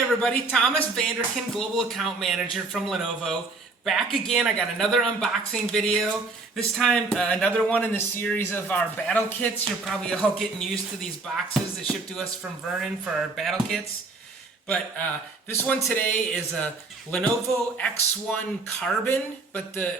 everybody, Thomas Vanderkin, Global Account Manager from Lenovo. Back again, I got another unboxing video. This time, another one in the series of our battle kits. You're probably all getting used to these boxes that ship to us from Vernon for our battle kits. But this one today is a Lenovo X1 Carbon,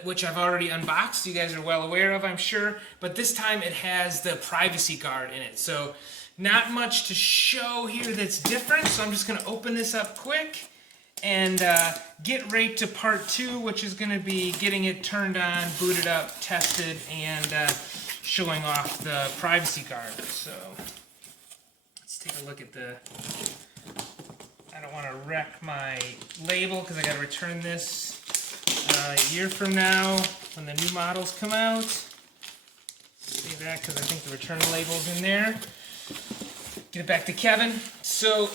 which I've already unboxed. You guys are well aware of, I'm sure. But this time it has the privacy guard in it. So not much to show here that's different. So I'm just going to open this up quick and get right to part two, which is going to be getting it turned on, booted up, tested, and showing off the privacy guard. So let's take a look at the... I don't want to wreck my label because I got to return this a year from now when the new models come out. Save that because I think the return label's in there. Get it back to Kevin. So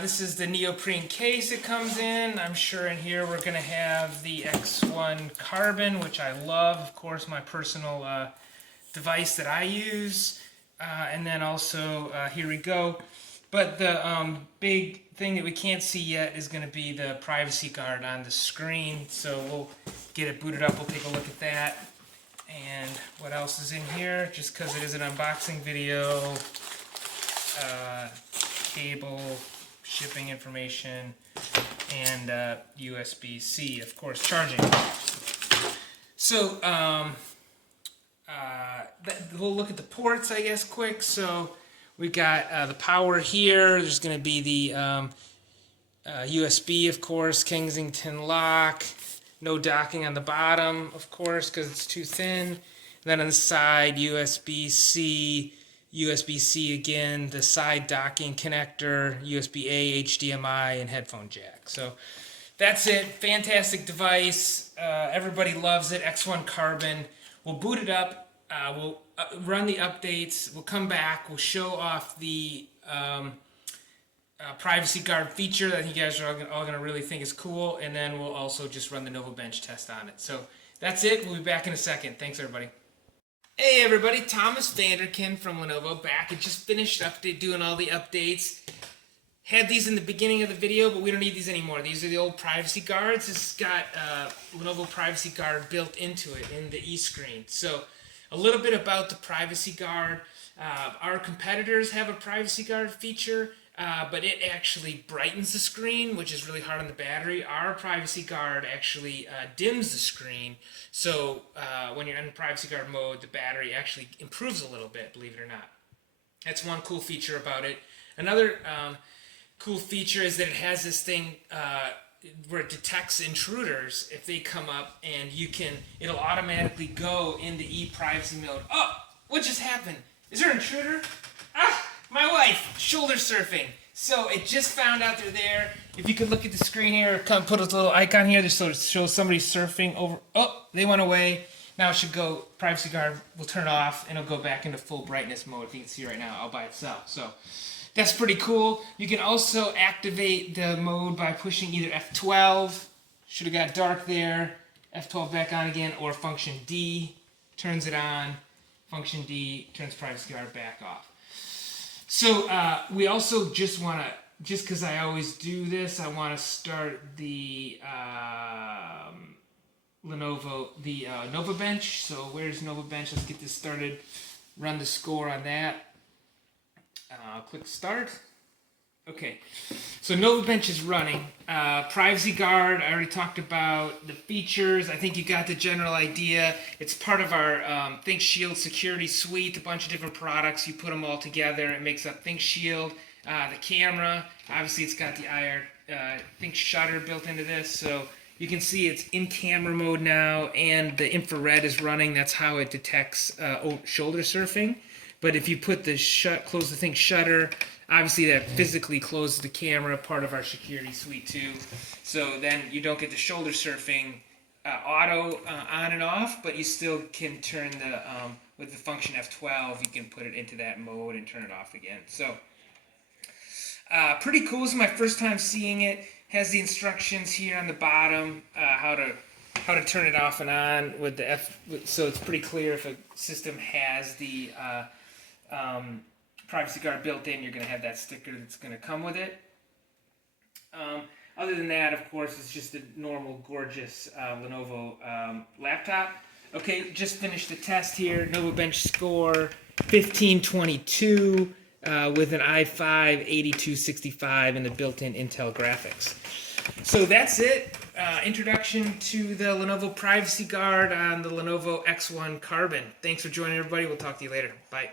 this is the neoprene case it comes in. I'm sure in here we're going to have the X1 Carbon, which I love. Of course, my personal device that I use. And then also, here we go. But the big thing that we can't see yet is going to be the privacy guard on the screen. So we'll get it booted up. We'll take a look at that. And what else is in here? Just because it is an unboxing video. Cable, shipping information, and USB-C, of course, charging. So we'll look at the ports, I guess, quick. So we've got the power here. There's going to be the USB, of course, Kensington lock. No docking on the bottom, of course, because it's too thin. And then on the side, USB-C, USB-C again, the side docking connector, USB-A, HDMI, and headphone jack. So that's it. Fantastic device. Everybody loves it. X1 Carbon. We'll boot it up. We'll run the updates. We'll come back. We'll show off the privacy guard feature that you guys are all going to really think is cool. And then we'll also just run the Novabench test on it. So that's it. We'll be back in a second. Thanks, everybody. Hey everybody, Thomas Vanderkin from Lenovo back. I just finished doing all the updates. Had these in the beginning of the video, but we don't need these anymore. These are the old privacy guards. This has got Lenovo privacy guard built into it in the e-screen. So a little bit about the privacy guard. Our competitors have a privacy guard feature, but it actually brightens the screen, which is really hard on the battery. Our privacy guard actually dims the screen, so when you're in privacy guard mode, the battery actually improves a little bit, believe it or not. That's one cool feature about it. Another cool feature is that it has this thing where it detects intruders if they come up, and it'll automatically go into e-privacy mode. Oh, what just happened? Is there an intruder? Ah! My wife, shoulder surfing. So it just found out they're there. If you could look at the screen here, come put a little icon here that shows somebody surfing over. Oh, they went away. Now it should go, privacy guard will turn off and it'll go back into full brightness mode. If you can see right now, all by itself. So that's pretty cool. You can also activate the mode by pushing either F12, should have got dark there, F12 back on again, or function D turns it on, function D turns privacy guard back off. So we also just want to, just because I always do this, I want to start the Novabench. So where's Novabench? Let's get this started. Run the score on that. Click start. Okay, so Novabench is running. Privacy guard, I already talked about the features. I think you got the general idea. It's part of our ThinkShield security suite, a bunch of different products. You put them all together, it makes up ThinkShield. The camera, obviously it's got the IR Think Shutter built into this, so you can see it's in camera mode now, and the infrared is running. That's how it detects shoulder surfing. But if you put the close the Think Shutter, obviously that physically closes the camera, part of our security suite too. So then you don't get the shoulder surfing auto on and off, but you still can turn the, with the function F12, you can put it into that mode and turn it off again. So pretty cool. This is my first time seeing it. Has the instructions here on the bottom, how to turn it off and on with the so it's pretty clear if a system has the privacy guard built in, you're going to have that sticker that's going to come with it. other than that, of course, it's just a normal, gorgeous Lenovo laptop. Okay, just finished the test here. Novabench score 1522 with an i5 8265 and the built-in Intel graphics. So that's it. Introduction to the Lenovo Privacy Guard on the Lenovo X1 Carbon. Thanks for joining, everybody. We'll talk to you later. Bye.